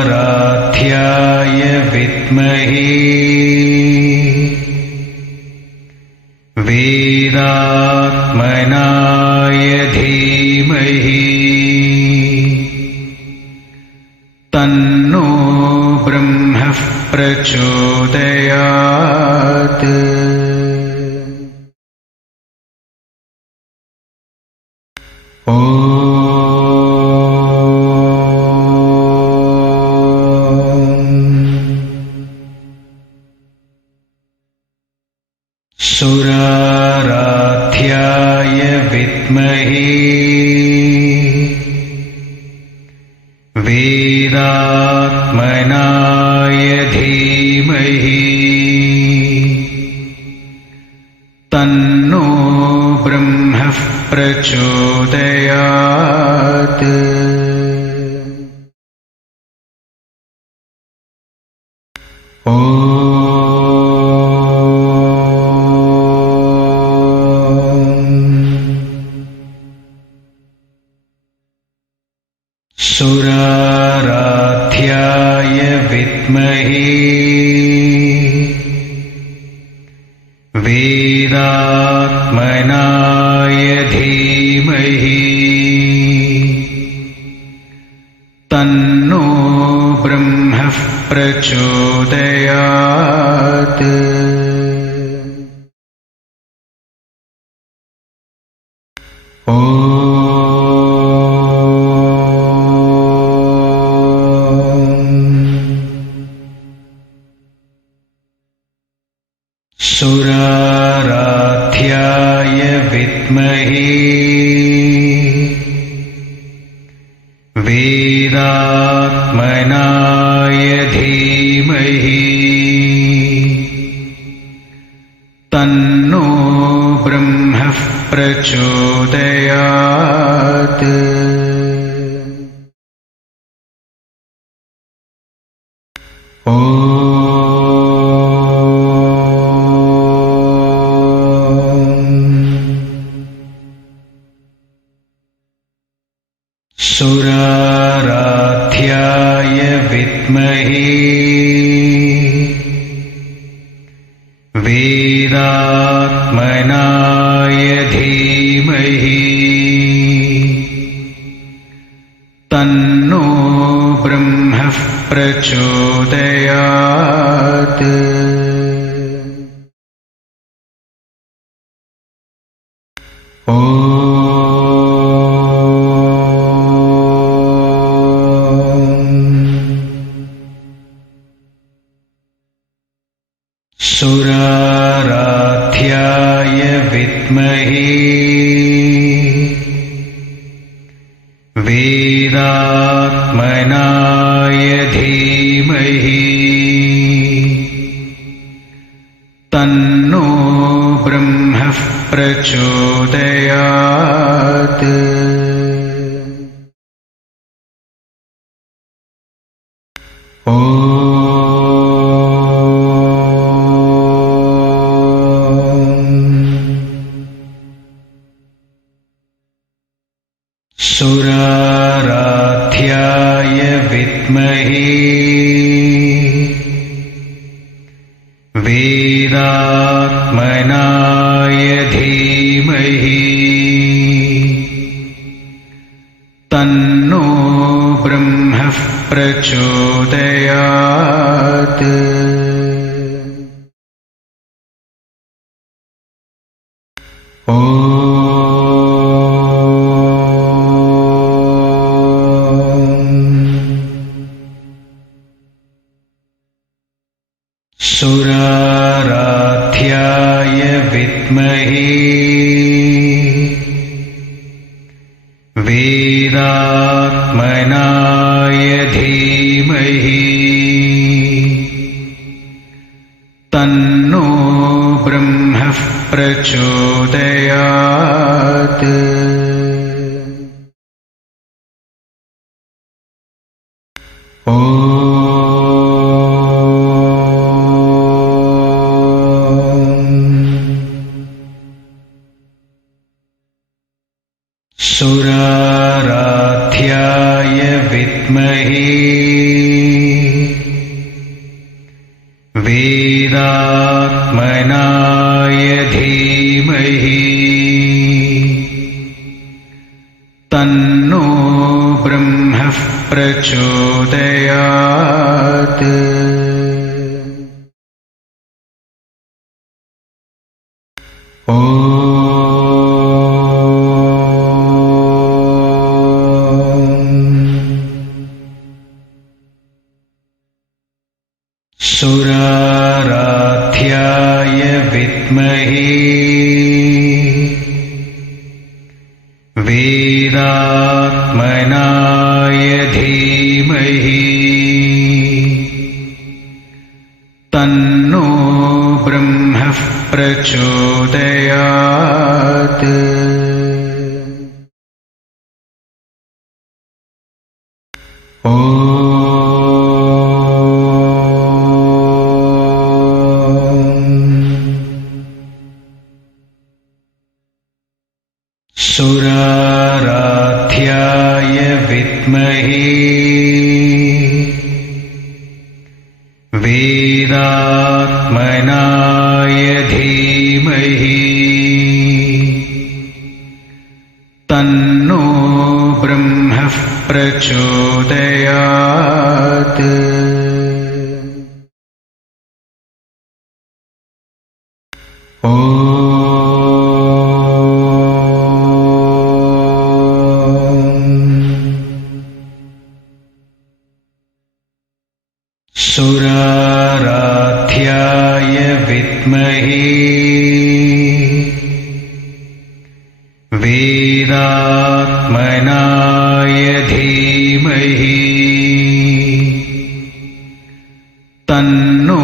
सुराराध्याय विद्महे वेदात्मनाय धीमहि तन्नो ब्रह्मः प्रचोदयात्। सुराराध्याय विद्महे वेदात्मनाय धीमहि तन्नो ब्रह्मः प्रचोदयात्। सुराराध्याय विद्महे वेदात्मनाय धीमहि तन्नो ब्रह्मः प्रचोदयात्। सुराराध्याय विद्महे वेदात्मनाय धीमहि तन्नो ब्रह्मः प्रचोदयात्। सुराराध्याय विद्महे वेदात्मनाय धीमहि तन्नो ब्रह्मः प्रचोदयात्। सुराराध्याय विद्महे वेदात्मनाय धीमहि तन्नो ब्रह्मः प्रचोदयात्। सुराराध्याय विद्महे वेदात्मनाय धीमहि तन्नो ब्रह्मः प्रचोदयात्। सुराराध्याय विद्महे वेदात्मनाय धीमहि तन्नो ब्रह्मः प्रचोदयात्। वेदात्मनाय धीमहि तन्नो ब्रह्मः प्रचोदयात्। सुराराध्याय विद्महे वेदात्मनाय धीमहि तन्नो ब्रह्मः प्रचोदयात्। सुराराध्याय विद्महे वेदात्मनाय धीमहि तन्नो ब्रह्मः प्रचोदयात्। सुराराध्याय विद्महे वेदात्मनाय धीमहि तन्नो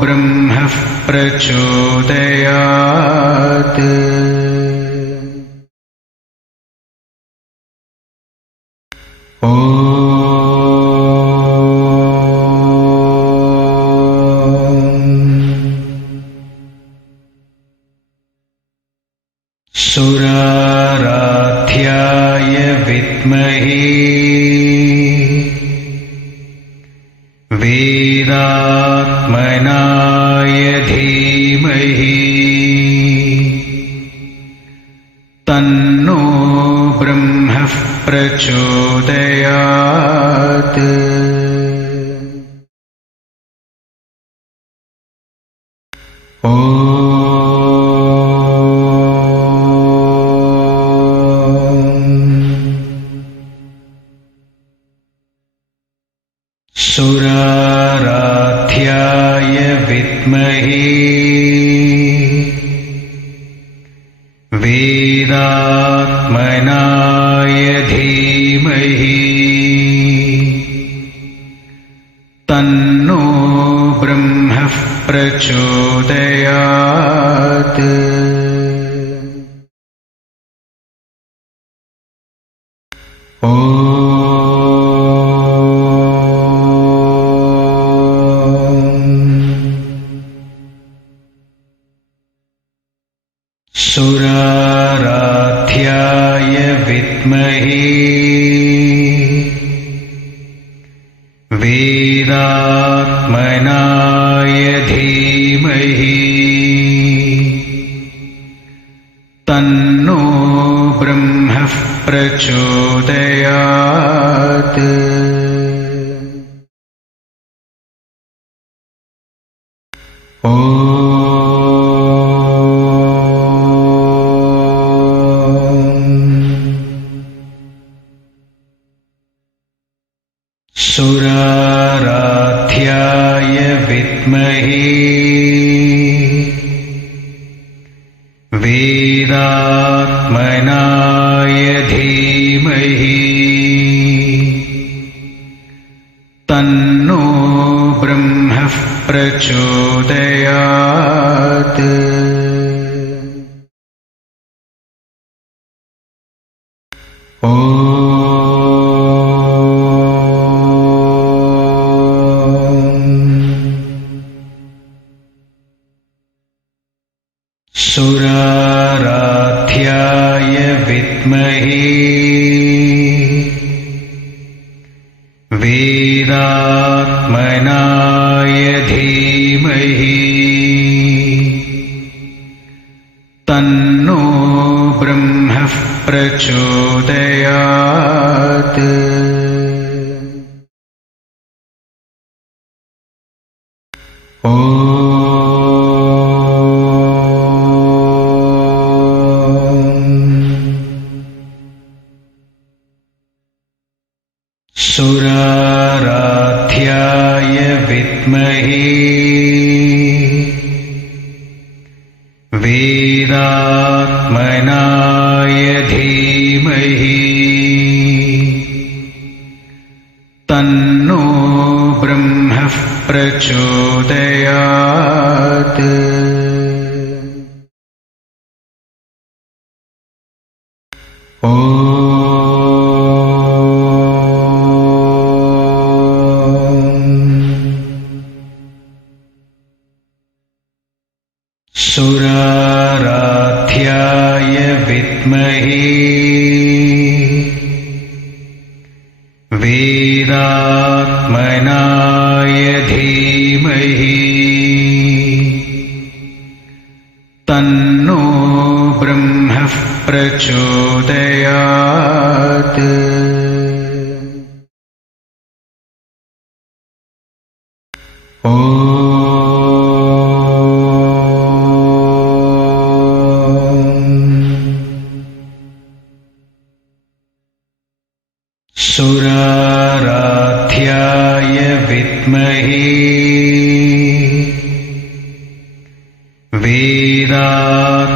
ब्रह्मः प्रचोदयात्। सुराराध्याय विद्महे वेदात्मनाय धीमहि तन्नो ब्रह्मः प्रचोदयात्। सुराराध्याय विद्महे वेदात्मनाय धीमहि तन्नो ब्रह्मः प्रचोदयात्। सुराराध्याय विद्महे वेदात्मनाय धीमहि तन्नो ब्रह्मः प्रचोदयात्। सुराराध्याय विद्महे वेदात्मनाय धीमहि तन्नो ब्रह्मः प्रचोदयात्। सुराराध्याय विद्महे वेदात्मनाय वेदात्मनाय धीमहि तन्नो ब्रह्मः प्रचोदयात्। सुराराध्याय विद्महे वेदात्मनाय धीमहि तन्नो ब्रह्मः प्रचोदयात्। सुराराध्याय विद्महे वेदात्मनाय धीमहि तन्नो ब्रह्मः प्रचोदयात्। सुराराध्याय विद्महे वेदात्मनाय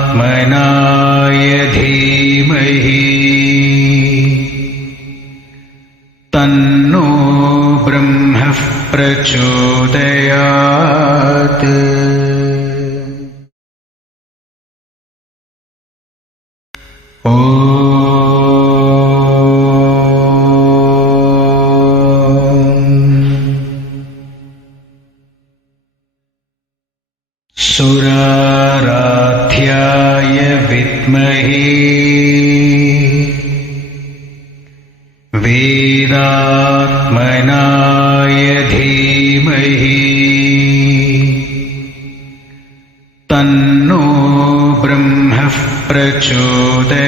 धीमहि तन्नो ब्रह्मः प्रचोदयात्। सुराराध्याय विद्महे वेदात्मनाय धीमहि तन्नो ब्रह्मः प्रचोदयात्।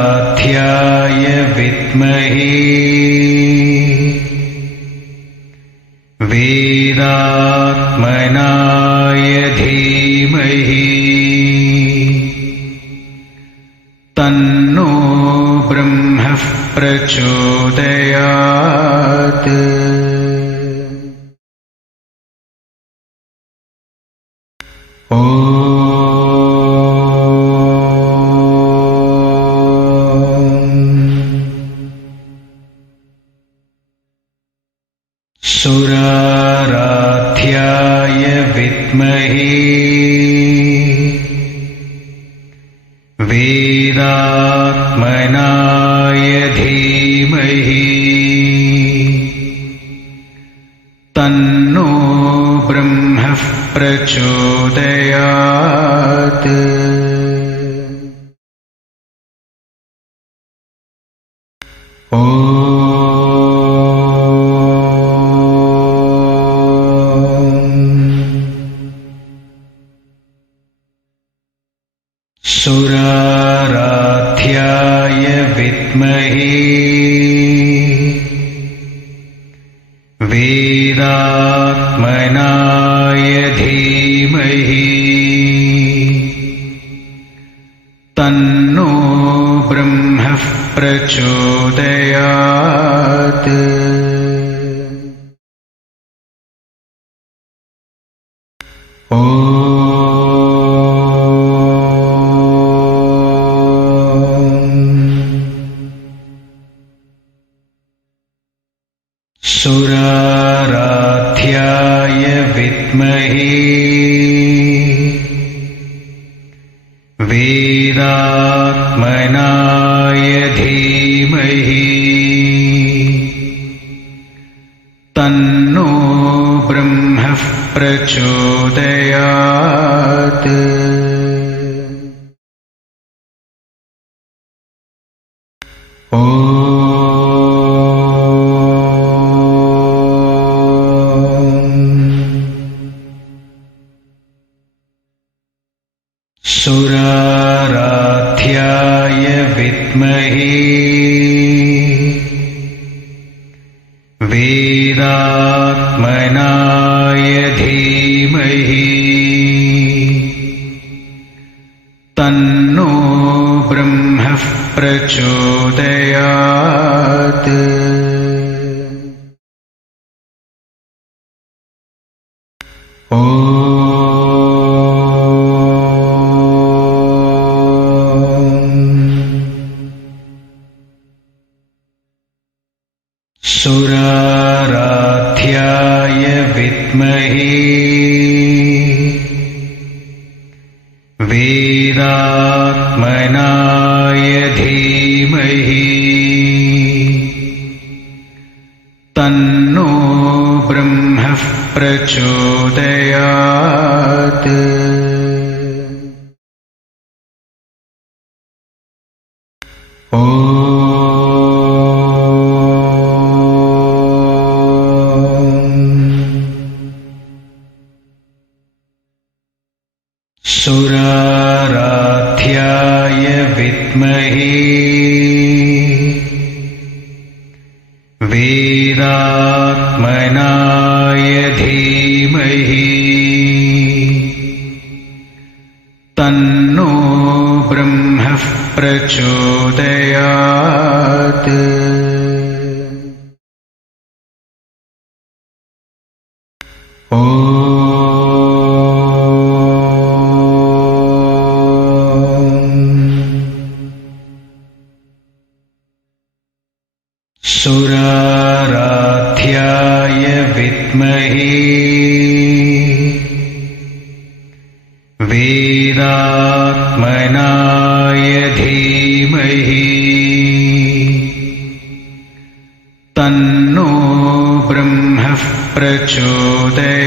सुराराध्याय विद्महे वेदात्मनाय धीमहि तन्नो ब्रह्मः प्रचोदयात्। सुराराध्याय विद्महे वेदात्मनाय धीमहि तन्नो ब्रह्मः प्रचोदयात्। सुराराध्याय विद्महे वेदात्मनाय धीमहि तन्नो ब्रह्मः प्रचोदयात्। सुराराध्याय विद्महे वेदात्मनाय धीमहि तन्नो ब्रह्मः प्रचोदयात्। सुराराध्याय विद्महे वेदात्मनाय धीमहि तन्नो ब्रह्मः प्रचोदयात्। सुराराध्याय विद्महे वेदात्मनाय धीमहि तन्नो ब्रह्मः प्रचोदयात्। सुराराध्याय विद्महे वेदात्मनाय धीमहि तन्नो ब्रह्मः प्रचोदयात्। सुराराध्याय विद्महे वेदात्मनाय धीमहि तन्नो ब्रह्मः प्रचोदयात्।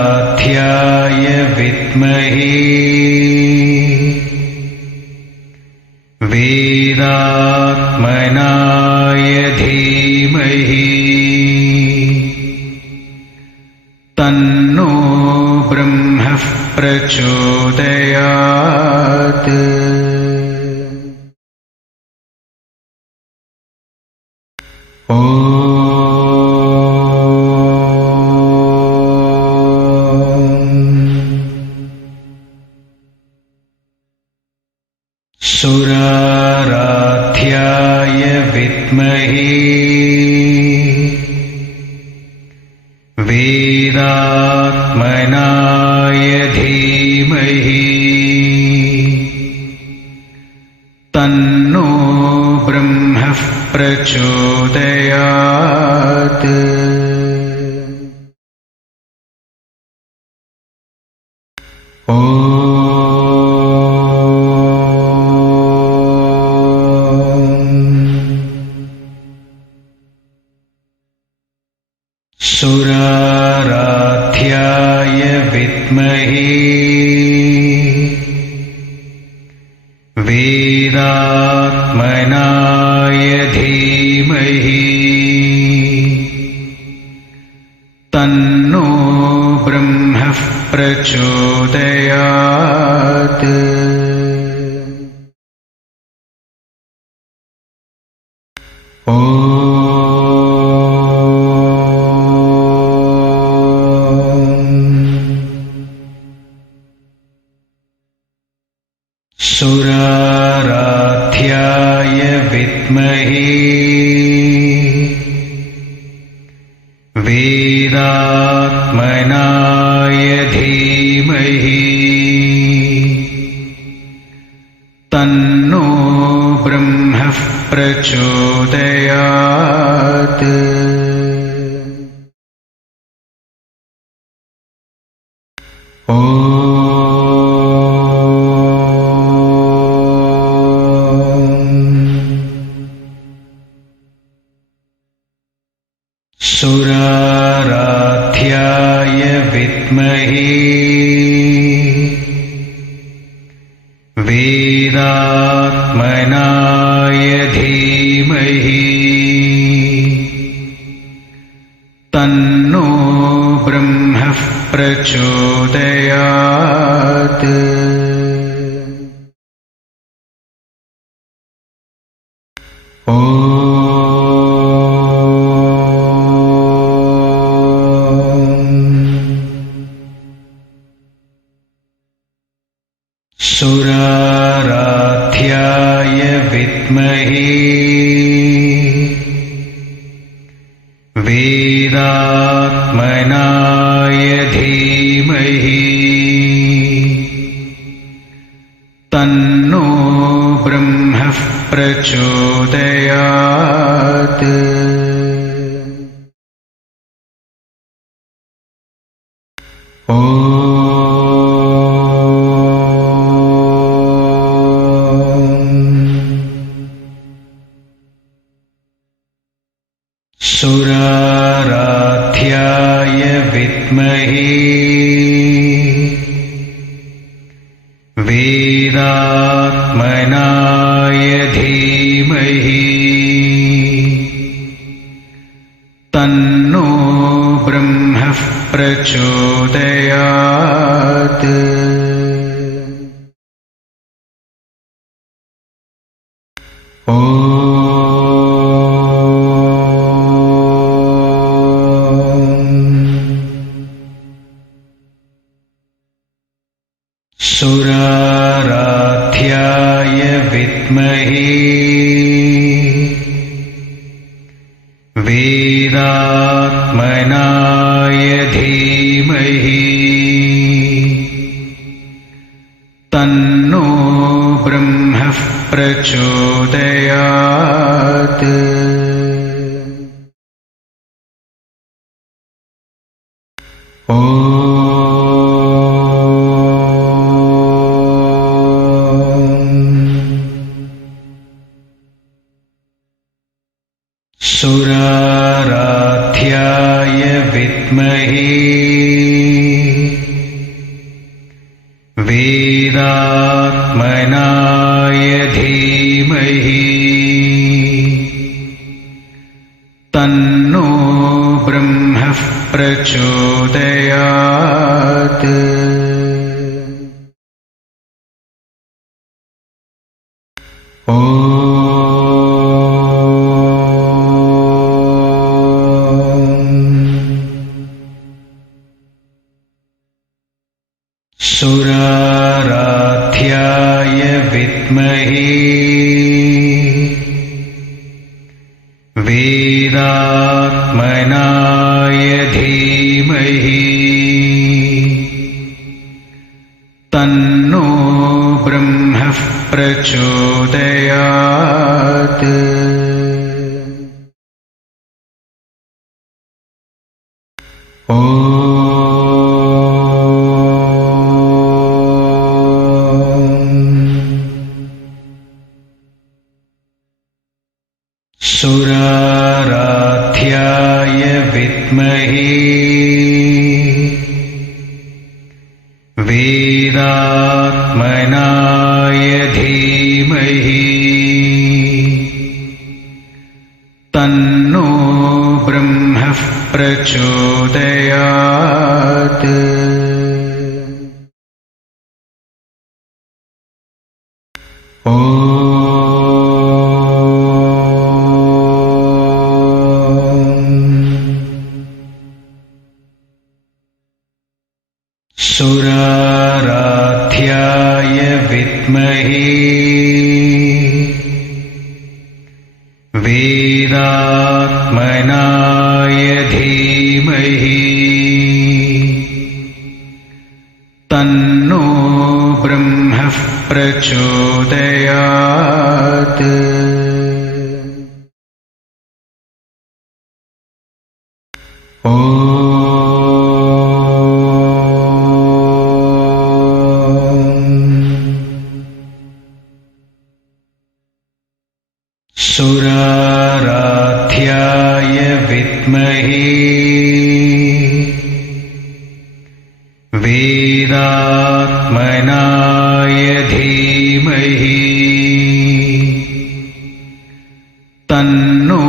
सुराराध्याय विद्महे वेदात्मनाय धीमहि तन्नो ब्रह्मः प्रचोदयात्। सुराराध्याय विद्महे वेदात्मनाय धीमहि तन्नो ब्रह्मः प्रचोदयात्। सुराराध्याय विद्महे वेदात्मनाय धीमहि तन्नो ब्रह्मः प्रचोदयात्। सुराराध्याय विद्महे वेदात्मनाय धीमहि तन्नो तन्नो ब्रह्मः प्रचोदयात्। सुराराध्याय विद्महे वेदात्मनाय धीमहि तन्नो ब्रह्मः प्रचोदयात्। सुराराध्याय विद्महे वेदात्मनाय धीमहि तन्नो ब्रह्मः प्रचोदयात्। सुराराध्याय विद्महे वेदात्मनाय धीमहि तन्नो ब्रह्मः प्रचोदयात्। सुराराध्याय विद्महे वेदात्मनाय धीमहि तन्नो ब्रह्मः प्रचोदयात्। सुराराध्याय विद्महे वेदात्मनाय धीमहि तन्नो ब्रह्मः प्रचोदयात्। सुराराध्याय विद्महे वेदात्मनाय धीमहि तन्नो ब्रह्मः प्रचोदयात्। सुराराध्याय विद्महे वेदात्मनाय धीमहि तन्नो ब्रह्मः प्रचोदयात्। सुराराध्याय विद्महे वेदात्मनाय धीमहि तन्नो ब्रह्मः प्रचोदयात्। सुराराध्याय विद्महे वेदात्मनाय धीमहि तन्नो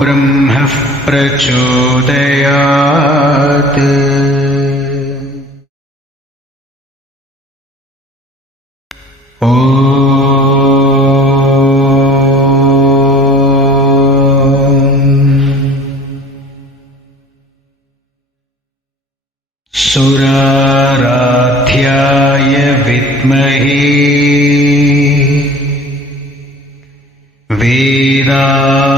ब्रह्मः प्रचोदयात्। सुराराध्याय विद्महे वेदात्मनाय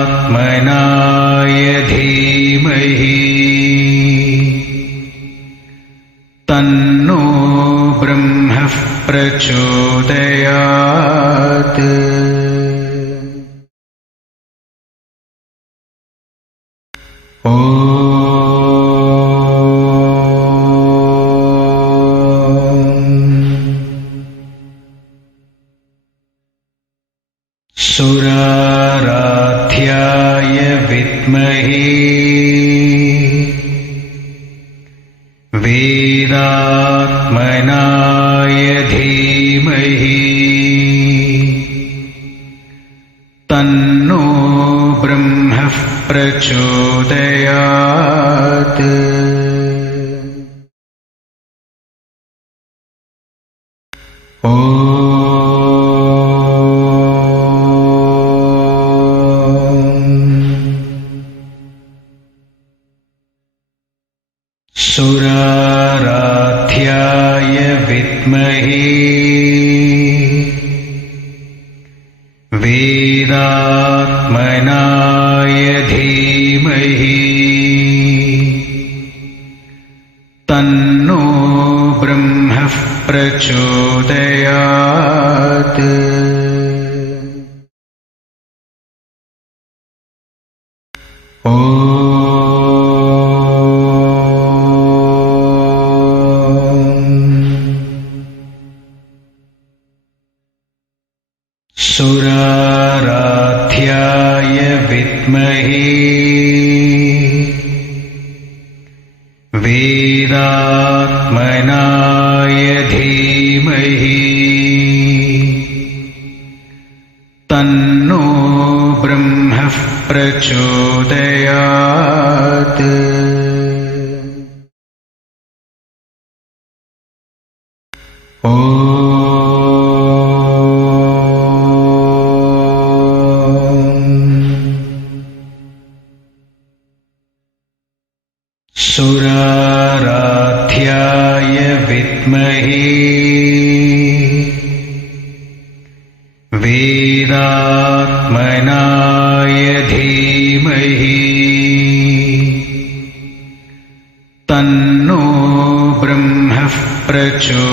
धीमहि तन्नो ब्रह्मः प्रचोदयात्। सुराराध्याय विद्महे वेदात्मनाय धीमहि तन्नो ब्रह्मः प्रचोदयात्। सुराराध्याय विद्महे वेदात्मनाय धीमहि तन्नो ब्रह्मः प्रचोदयात्। सुराराध्याय विद्महे वेदात्मनाय धीमहि तन्नो ब्रह्मः प्रचोदयात्। सुराराध्याय विद्महे वेदात्मनाय धीमहि तन्नो ब्रह्मः प्रचोदयात्।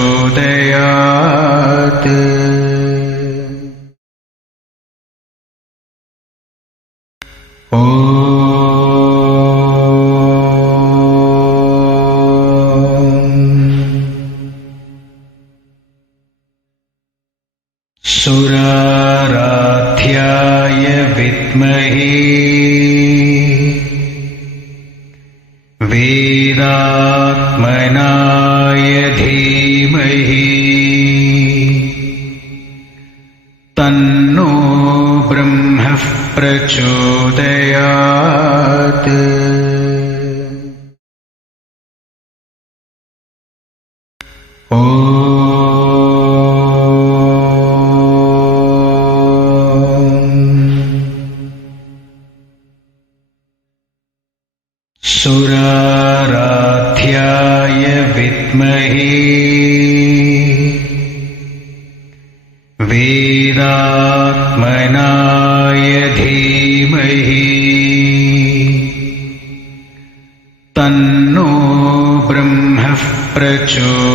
सुराराध्याय विद्महे वेदात्मनाय धीमहि तन्नो ब्रह्मः प्रचोदयात्। सुराराध्याय विद्महे वेदात्मनाय धीमहि तन्नो ब्रह्मः प्रचोदयात्।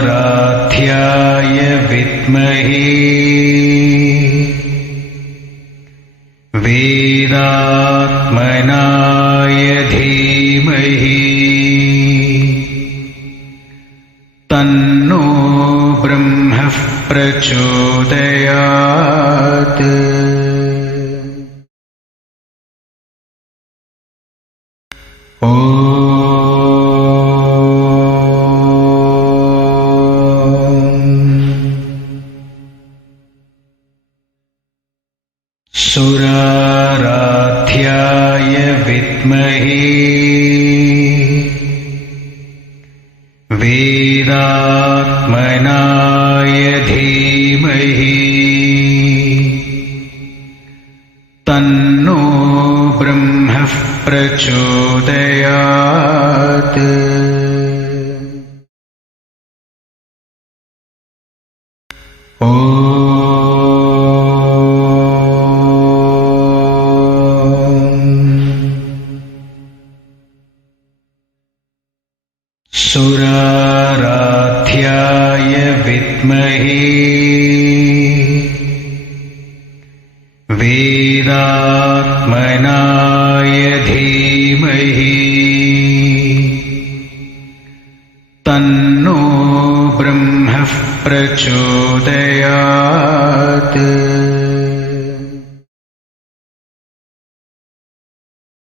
सुराराध्याय विद्महे वेदात्मनाय धीमहि तन्नो ब्रह्मः प्रचोदयात्। सुराराध्याय विद्महे वेदात्मनाय धीमहि तन्नो ब्रह्मः प्रचोदयात्। सुराराध्याय विद्महे वेदात्मनाय धीमहि तन्नो ब्रह्मः प्रचोदयात्। सुराराध्याय विद्महे वेदात्मनाय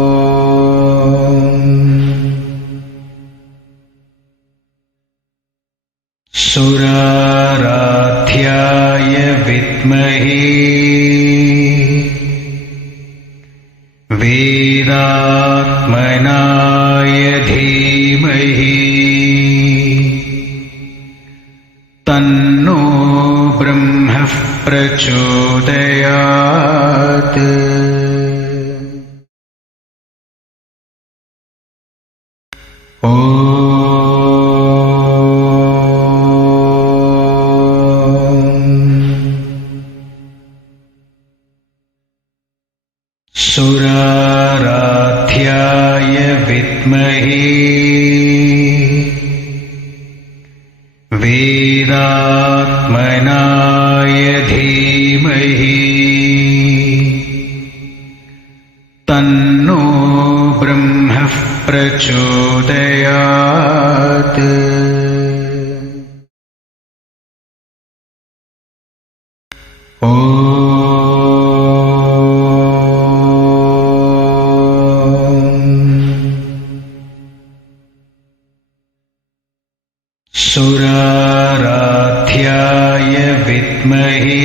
धीमहि तन्नो ब्रह्मः प्रचोदयात्। सुराराध्याय विद्महे वेदात्मनाय धीमहि तन्नो ब्रह्मः प्रचोदयात्। सुराराध्याय विद्महे वेदात्मनाय धीमहि तन्नो ब्रह्मः प्रचोदयात्। सुराराध्याय विद्महे वेदात्मनाय धीमहि तन्नो ब्रह्मः प्रचोदयात्। सुराराध्याय विद्महे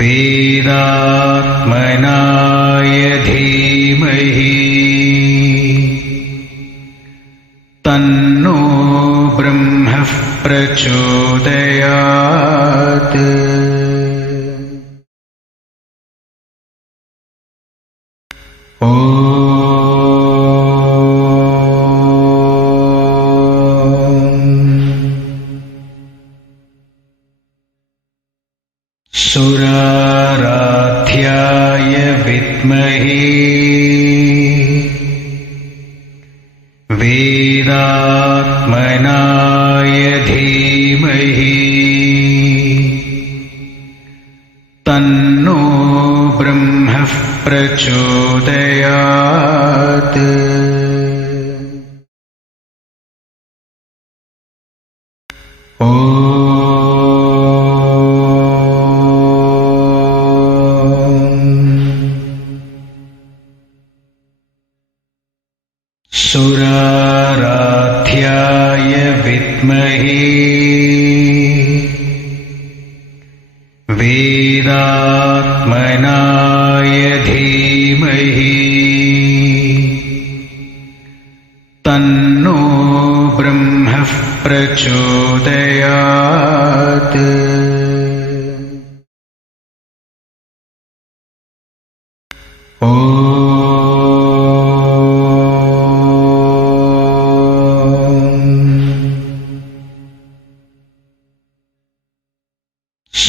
वेदात्मनाय धीमहि तन्नो ब्रह्मः प्रचोदयात्। सुराराध्याय विद्महे वेदात्मनाय धीमहि तन्नो ब्रह्मः प्रचोदयात्। सुराराध्याय विद्महे वेदात्मनाय धीमहि तन्नो ब्रह्मः प्रचोदयात्। सुराराध्याय विद्महे वेदात्मनाय धीमहि तन्नो ब्रह्मः प्रचोदयात्। सुराराध्याय वेदात्मनाय धीमहि तन्नो ब्रह्मः प्रचोदयात्।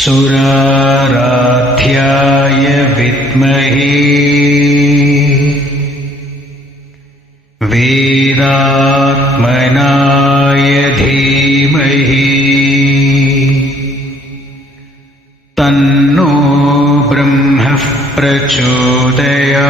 सुराराध्याय विद्महे वेदात्मनाय धीमहि तन्नो ब्रह्मः प्रचोदयात्।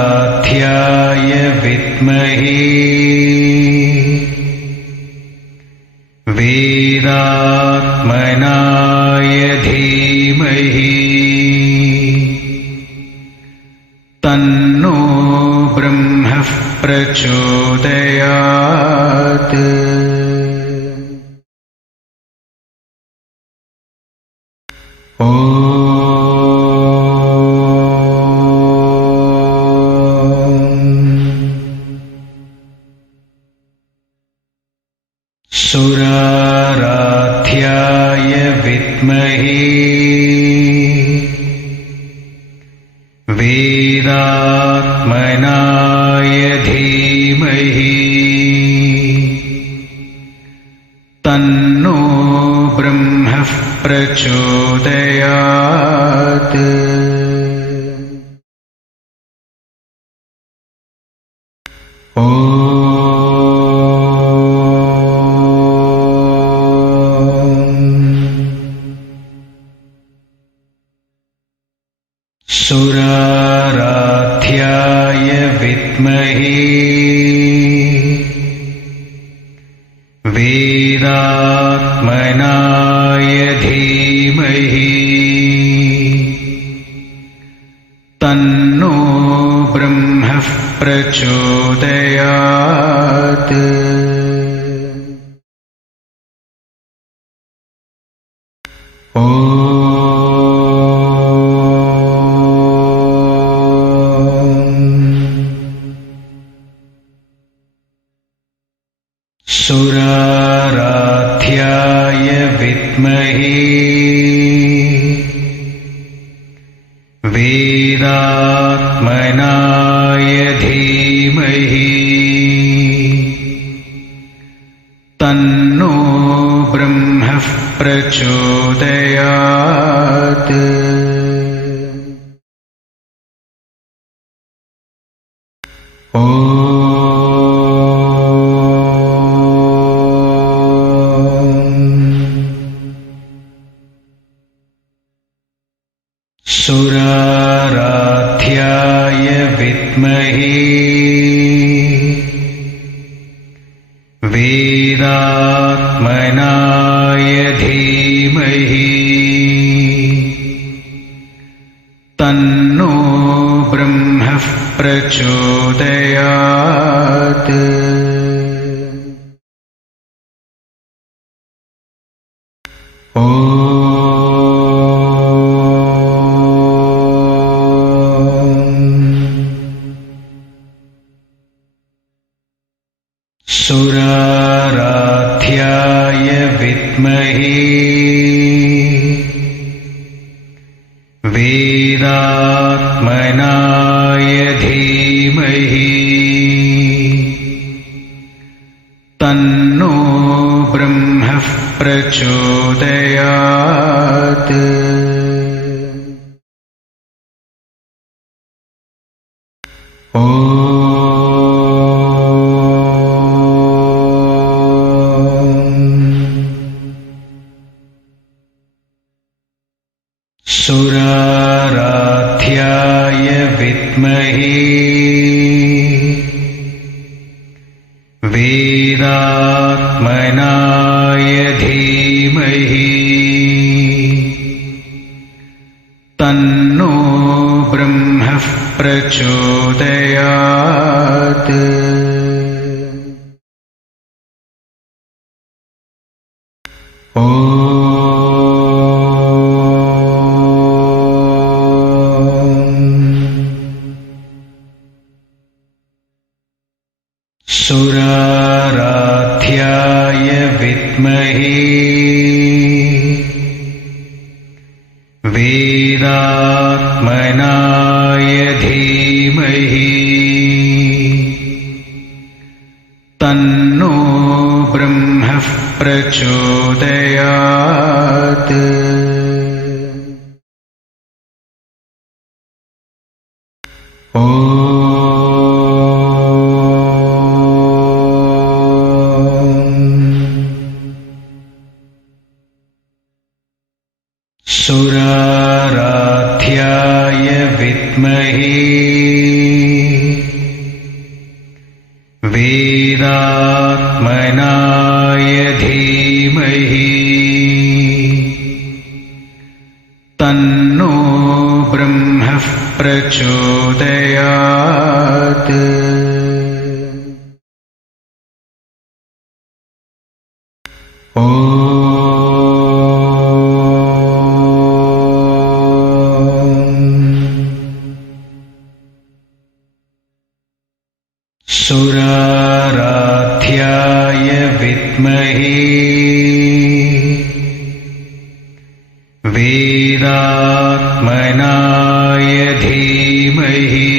सुराराध्याय विद्महे वेदात्मनाय धीमहि तन्नो ब्रह्मः प्रचोदयात्। सुराराध्याय विद्महे वेदात्मनाय धीमहि तन्नो ब्रह्मः प्रचोदयात्। सुराराध्याय विद्महे वेदात्मनाय धीमहि तन्नो ब्रह्मः प्रचोदयात्। सुराराध्याय विद्महे वेदात्मनाय धीमहि तन्नो ब्रह्मः प्रचोदयात्। सुराराध्याय विद्महे वेदात्मनाय धीमहि तन्नो ब्रह्मः प्रचोदयात्। सुराराध्याय विद्महे वेदात्मनाय धीमहि तन्नो ब्रह्मः प्रचोदयात्। सुराराध्याय विद्महे वेदात्मनाय धीमहि तन्नो ब्रह्मः प्रचोदयात्। सुराराध्याय विद्महे वेदात्मनाय धीमहि धीमहि तन्नो ब्रह्मः प्रचोदयात्। सुराराध्याय विद्महे वेदात्मनाय धीमहि तन्नो ब्रह्मः प्रचोदयात्। सुराराध्याय विद्महे वेदात्मनाय धीमहि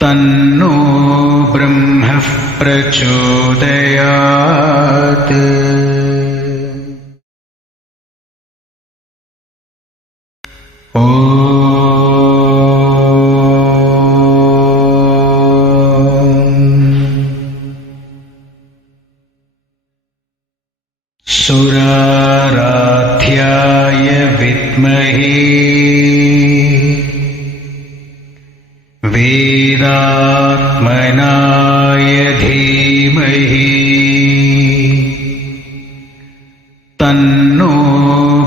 तन्नो ब्रह्मः प्रचोदयात्। सुराराध्याय विद्महे वेदात्मनाय धीमहि तन्नो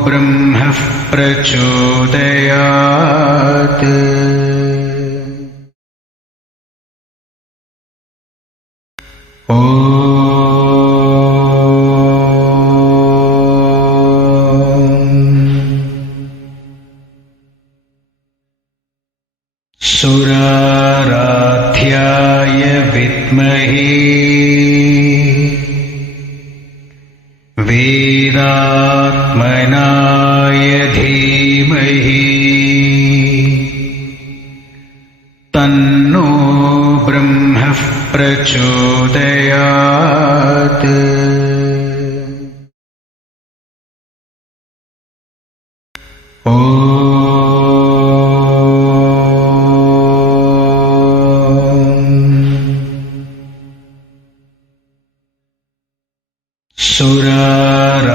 ब्रह्मः प्रचोदयात्। सुराराध्याय विद्महे वेदात्मनाय धीमहि तन्नो ब्रह्मः प्रचोदयात्।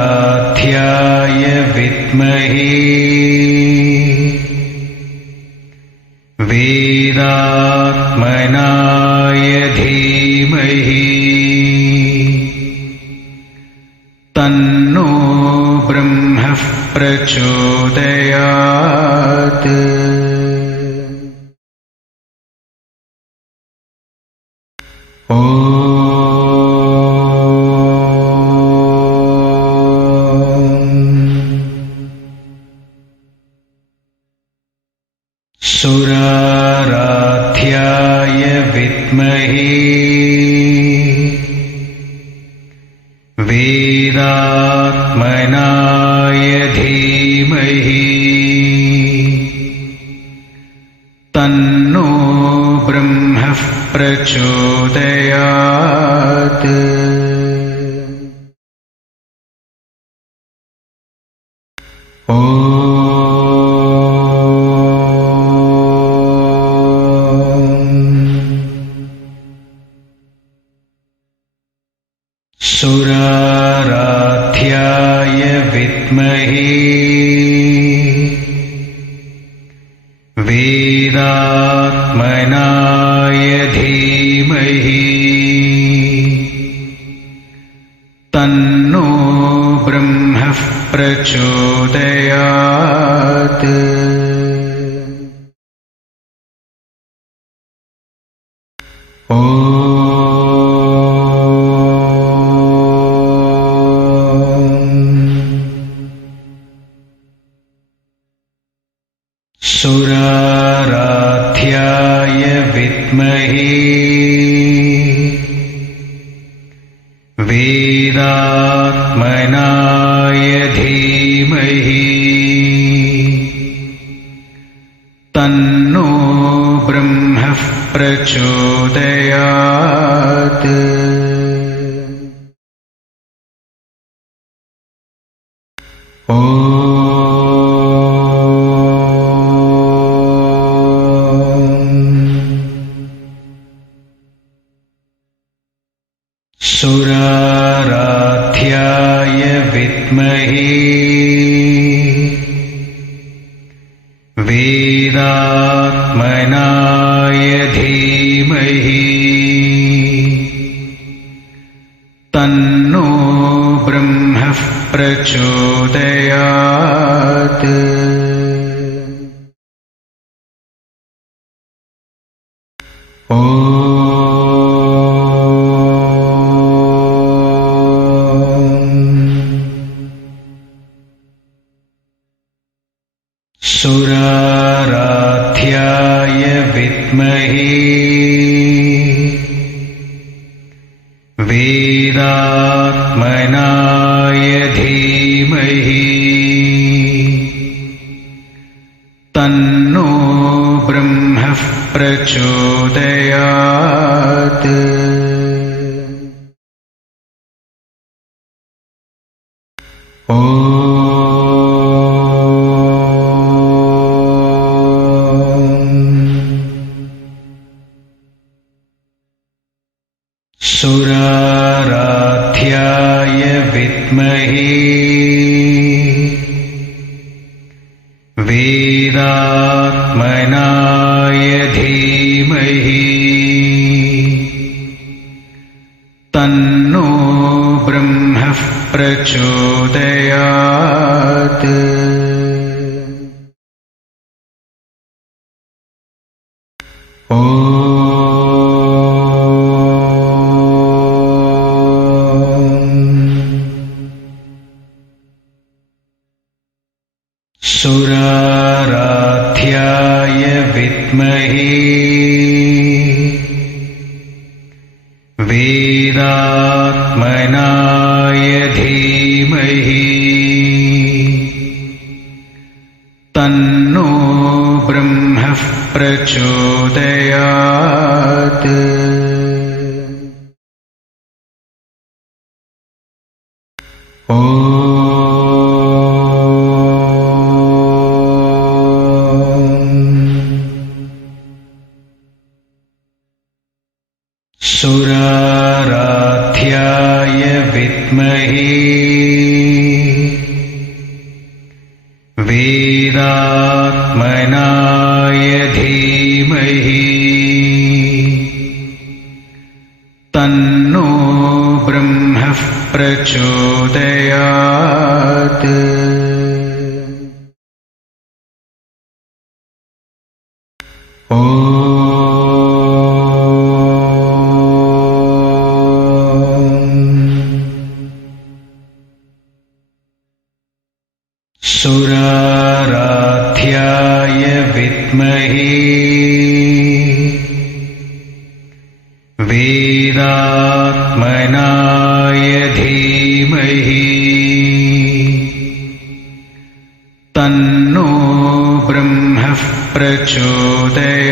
सुराराध्याय विद्महे वेदात्मनाय धीमहि तन्नो ब्रह्मः प्रचोदयात्। सुराराध्याय विद्महे वेदात्मनाय धीमहि तन्नो ब्रह्मः प्रचोदयात्। सुराराध्याय विद्महे वेदात्मनाय धीमहि तन्नो ब्रह्मः प्रचोदयात्। सुराराध्याय विद्महे वेदात्मनाय धीमहि तन्नो ब्रह्मः प्रचोदयात्। सुराराध्याय विद्महे वेदात्मनाय धीमहि तन्नो ब्रह्मः प्रचोदयात्। सुराराध्याय विद्महे वेदात्मनाय धीमहि तन्नो ब्रह्मः प्रचोदयात्। सुराराध्याय विद्महे वेदात्मनाय धीमहि तन्नो ब्रह्मः प्रचोदयात्। सुराराध्याय विद्महे वेदात्मनाय धीमहि तन्नो ब्रह्मः प्रचोदयात्। सुराराध्याय विद्महे वेदात्मनाय धीमहि तन्नो ब्रह्मः प्रचोदयात्। सुराराध्याय विद्महे वेदात्मनाय धीमहि तन्नो ब्रह्मः प्रचोदयात्।